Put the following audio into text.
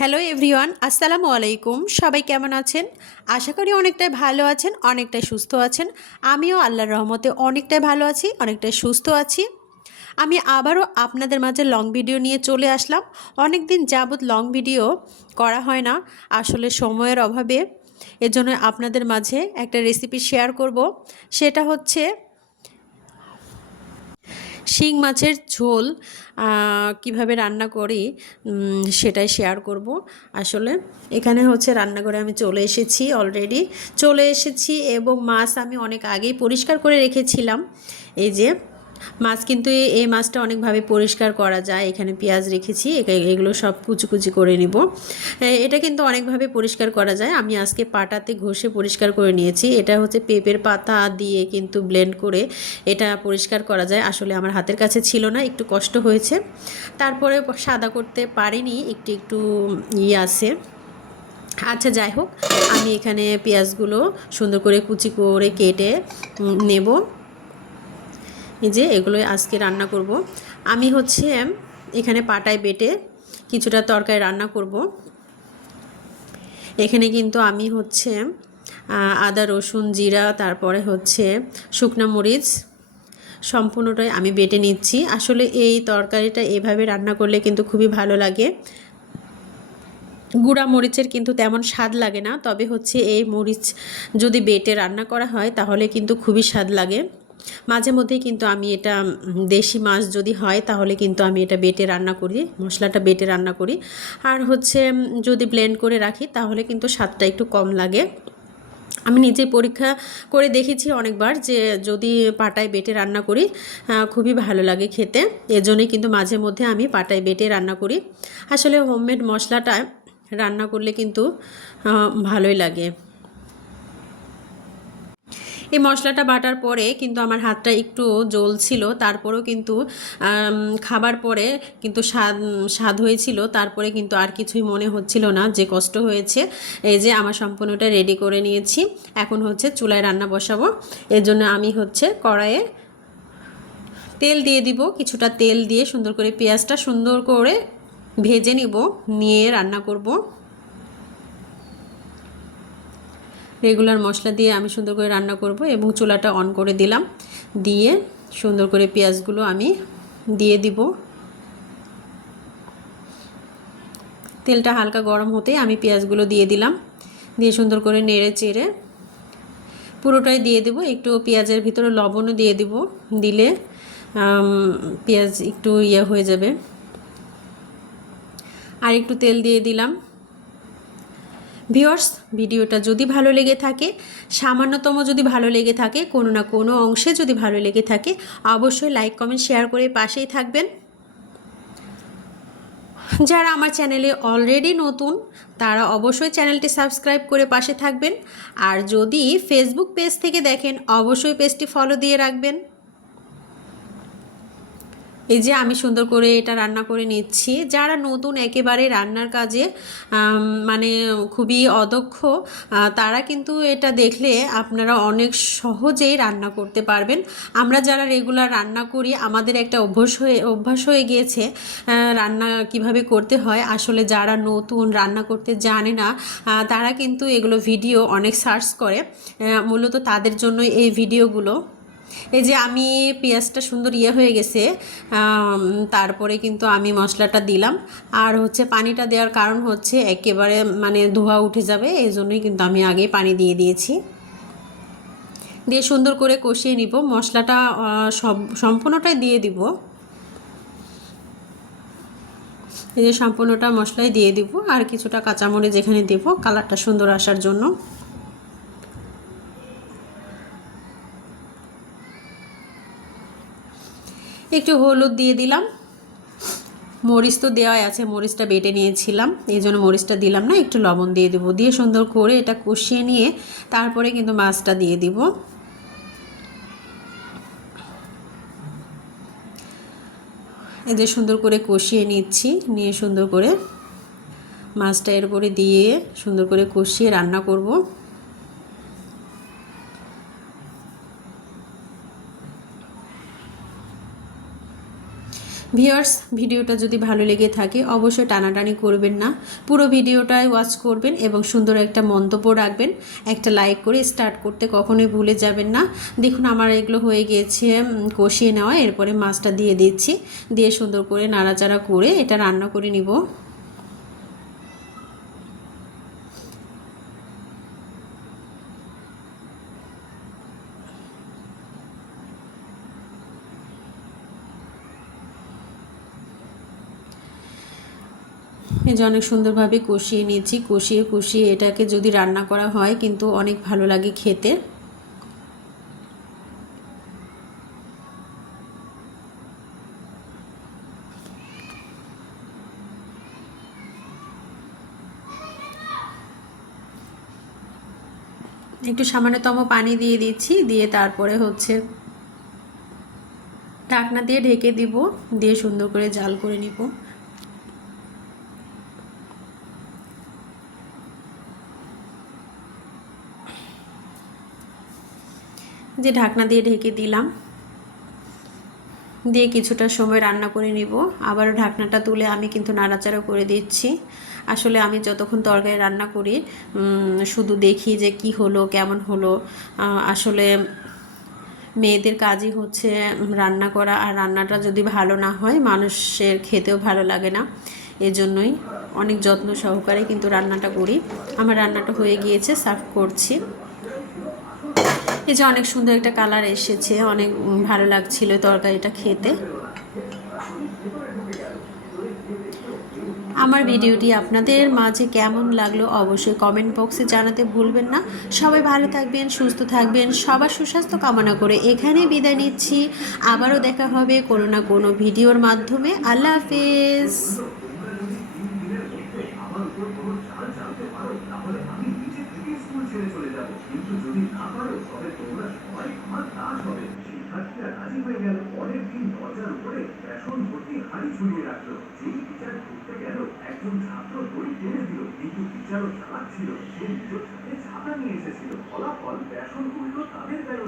Hello everyone আসসালামু আলাইকুম সবাই কেমন আছেন? আশা করি অনেকটাই ভালো আছেন, অনেকটাই সুস্থ আছেন। আমিও আল্লাহর রহমতে অনেকটাই ভালো আছি, অনেকটাই সুস্থ আছি। আমি আবারও আপনাদের মাঝে লং ভিডিও নিয়ে চলে আসলাম। অনেক দিন যাবৎ লং ভিডিও করা হয় না, আসলে সময়ের অভাবে। এজন্য আপনাদের মাঝে একটা রেসিপি শেয়ার করব। সেটা হচ্ছে শিং মাছের ঝোল কীভাবে রান্না করি সেটাই শেয়ার করব। আসলে এখানে হচ্ছে রান্নাঘরে আমি চলে এসেছি অলরেডি চলে এসেছি এবং মাছ আমি অনেক আগেই পরিষ্কার করে রেখেছিলাম। এই যে মাছ কিন্তু এই মাছটা অনেকভাবে পরিষ্কার করা যায়। এখানে পেঁয়াজ রেখেছি এগুলো সব কুচি কুচি করে নিব। এটা কিন্তু অনেকভাবে পরিষ্কার করা যায়। আমি আজকে পাটাতে ঘষে পরিষ্কার করে নিয়েছি। এটা হচ্ছে পেঁপের পাতা দিয়ে কিন্তু ব্লেন্ড করে এটা পরিষ্কার করা যায়। আসলে আমার হাতের কাছে ছিল না, একটু কষ্ট হয়েছে। তারপরে সাদা করতে পারিনি, একটু একটু ইয়ে আছে। আচ্ছা যাই হোক, আমি এখানে পেঁয়াজগুলো সুন্দর করে কুচি করে কেটে নেব। যে এগুলোই আজকে রান্না করব। আমি হচ্ছে এখানে পাটায় বেটে কিছুটা তরকারি রান্না করব। এখানে কিন্তু আমি হচ্ছে আদা, রসুন, জিরা, তারপরে হচ্ছে শুকনা মরিচ সম্পূর্ণটাই আমি বেটে নিচ্ছি। আসলে এই তরকারিটা এভাবে রান্না করলে কিন্তু খুবই ভালো লাগে। গুঁড়া মরিচের কিন্তু তেমন স্বাদ লাগে না, তবে হচ্ছে এই মরিচ যদি বেটে রান্না করা হয় তাহলে কিন্তু খুবই স্বাদ লাগে। মাঝে মধ্যেই কিন্তু আমি এটা দেশি মাছ যদি হয় তাহলে কিন্তু আমি এটা বেটে রান্না করি, মশলাটা বেটে রান্না করি। আর হচ্ছে যদি ব্লেন্ড করে রাখি তাহলে কিন্তু স্বাদটা একটু কম লাগে। আমি নিজে পরীক্ষা করে দেখেছি অনেকবার যে যদি পাটায় বেটে রান্না করি খুবই ভালো লাগে খেতে। এজন্যই কিন্তু মাঝে মধ্যে আমি পাটায় বেটে রান্না করি। আসলে হোমমেড মশলাটা রান্না করলে কিন্তু ভালোই লাগে। এই মশলাটা বাটার পরে কিন্তু আমার হাতটা একটু জ্বলছিল, তারপরেও কিন্তু খাবার পরে কিন্তু স্বাদ স্বাদ হয়েছিল, তারপরে কিন্তু আর কিছুই মনে হচ্ছিল না যে কষ্ট হয়েছে। এই যে আমার সম্পূর্ণটা রেডি করে নিয়েছি। এখন হচ্ছে চুলায় রান্না বসাবো। এর জন্য আমি হচ্ছে কড়াইয়ে তেল দিয়ে দিব, কিছুটা তেল দিয়ে সুন্দর করে পেঁয়াজটা সুন্দর করে ভেজে নিব, নিয়ে রান্না করব। রেগুলার মশলা দিয়ে আমি সুন্দর করে রান্না করব এবং চুলাটা অন করে দিলাম। দিয়ে সুন্দর করে পেঁয়াজগুলো আমি দিয়ে দিব। তেলটা হালকা গরম হতে আমি পেঁয়াজগুলো দিয়ে দিলাম। দিয়ে সুন্দর করে নেড়ে চেড়ে পুরোটাই দিয়ে দেবো। একটু পেঁয়াজের ভিতরে লবণও দিয়ে দিব। দিলে পেঁয়াজ একটু ইয়ে হয়ে যাবে। আর একটু তেল দিয়ে দিলাম। ভিওর্স ভিডিওটা যদি ভালো লেগে থাকে, সামান্যতম যদি ভালো লেগে থাকে, কোনো না কোনো অংশে যদি ভালো লেগে থাকে, অবশ্যই লাইক, কমেন্ট, শেয়ার করে পাশেই থাকবেন। যারা আমার চ্যানেলে অলরেডি নতুন, তারা অবশ্যই চ্যানেলটি সাবস্ক্রাইব করে পাশে থাকবেন। আর যদি ফেসবুক পেজ থেকে দেখেন, অবশ্যই পেজটি ফলো দিয়ে রাখবেন। এই যে আমি সুন্দর করে এটা রান্না করে নিচ্ছি। যারা নতুন একেবারে রান্নার কাজে মানে খুবই অদক্ষ তারা কিন্তু এটা দেখলে আপনারা অনেক সহজেই রান্না করতে পারবেন। আমরা যারা রেগুলার রান্না করি, আমাদের একটা অভ্যাস হয়ে অভ্যাস হয়ে গিয়েছে রান্না কীভাবে করতে হয়। আসলে যারা নতুন রান্না করতে জানে না তারা কিন্তু এগুলো ভিডিও অনেক সার্চ করে। মূলত তাদের জন্য এই ভিডিওগুলো। এই যে আমি পেঁয়াজটা সুন্দর ইয়ে হয়ে গেছে তারপরে কিন্তু আমি মশলাটা দিলাম। আর হচ্ছে পানিটা দেওয়ার কারণ হচ্ছে একেবারে মানে ধোয়া উঠে যাবে, এই জন্যই কিন্তু আমি আগে পানি দিয়ে দিয়েছি। দিয়ে সুন্দর করে কষিয়ে নিব, মশলাটা সব, সম্পূর্ণটাই দিয়ে দিব। এই যে সম্পূর্ণটা মশলাই দিয়ে দিব, আর কিছুটা কাঁচামরিচ যেখানে দেব, কালারটা সুন্দর আসার জন্য। একটু হলুদ দিয়ে দিলাম। মরিচ তো দেওয়াই আছে, মরিচটা বেটে নিয়েছিলাম। এই জন্য মরিচটা দিলাম না, একটু লবণ দিয়ে দেবো। দিয়ে সুন্দর করে এটা কষিয়ে নিয়ে তারপরে কিন্তু মাছটা দিয়ে দিব। যে সুন্দর করে কষিয়ে নিচ্ছি, নিয়ে সুন্দর করে মাছটা এর উপরে দিয়ে সুন্দর করে কষিয়ে রান্না করব। ভিউয়ার্স, ভিডিওটা যদি ভালো লেগে থাকে, অবশ্যই টানাটানি করবেন না। পুরো ভিডিওটাই ওয়াচ করবেন এবং সুন্দর একটা মন্তব্য রাখবেন। একটা লাইক করে স্টার্ট করতে কখনোই ভুলে যাবেন না। দেখুন, আমার এগুলো হয়ে গিয়েছে কষিয়ে নেওয়া। এরপরে মাছটা দিয়ে দিচ্ছি। দিয়ে সুন্দর করে নাড়াচাড়া করে এটা রান্না করে নিব। এই যে অনেক সুন্দরভাবে কষিয়ে নিয়েছি, কষিয়ে কষিয়ে এটাকে যদি রান্না করা হয় কিন্তু অনেক ভালো লাগে খেতে। একটু সামান্যতম পানি দিয়ে দিচ্ছি, দিয়ে তারপরে হচ্ছে ঢাকনা দিয়ে ঢেকে দিব, দিয়ে সুন্দর করে জাল করে নিব। যে ঢাকনা দিয়ে ঢেকে দিলাম। দিয়ে কিছুটা সময় রান্না করে নিব। আবারও ঢাকনাটা তুলে আমি কিন্তু নাড়াচাড়া করে দিচ্ছি। আসলে আমি যতক্ষণ তরকারি রান্না করি শুধু দেখি যে কি হলো, কেমন হলো। আসলে মেয়েদের কাজই হচ্ছে রান্না করা, আর রান্নাটা যদি ভালো না হয়, মানুষের খেতেও ভালো লাগে না। এজন্যই অনেক যত্ন সহকারে কিন্তু রান্নাটা করি। আমার রান্নাটা হয়ে গিয়েছে, সার্ভ করছি। এই যে অনেক সুন্দর একটা কালার এসেছে, অনেক ভালো লাগছিল তরকারিটা খেতে। আমার ভিডিওটি আপনাদের মাঝে কেমন লাগল অবশ্যই কমেন্ট বক্সে জানাতে ভুলবেন না। সবাই ভালো থাকবেন, সুস্থ থাকবেন, সবার সুস্বাস্থ্য কামনা করে এখানে বিদায় নিচ্ছি। আবারও দেখা হবে কোনো না কোনো ভিডিওর মাধ্যমে। আল্লাহ হাফেজ। পরের দরজার উপরে বেসন ভর্তি হাড়ি ঝুলিয়ে রাখল। যেই টিচার ঢুকতে গেল, একজন ছাত্র দড়ি টেনে দিল, কিন্তু টিচারও চালাক সে নিজের সাথে ছাতা নিয়ে এসেছিল। ফলাফল বেসন উল্টো তাদের গায়ে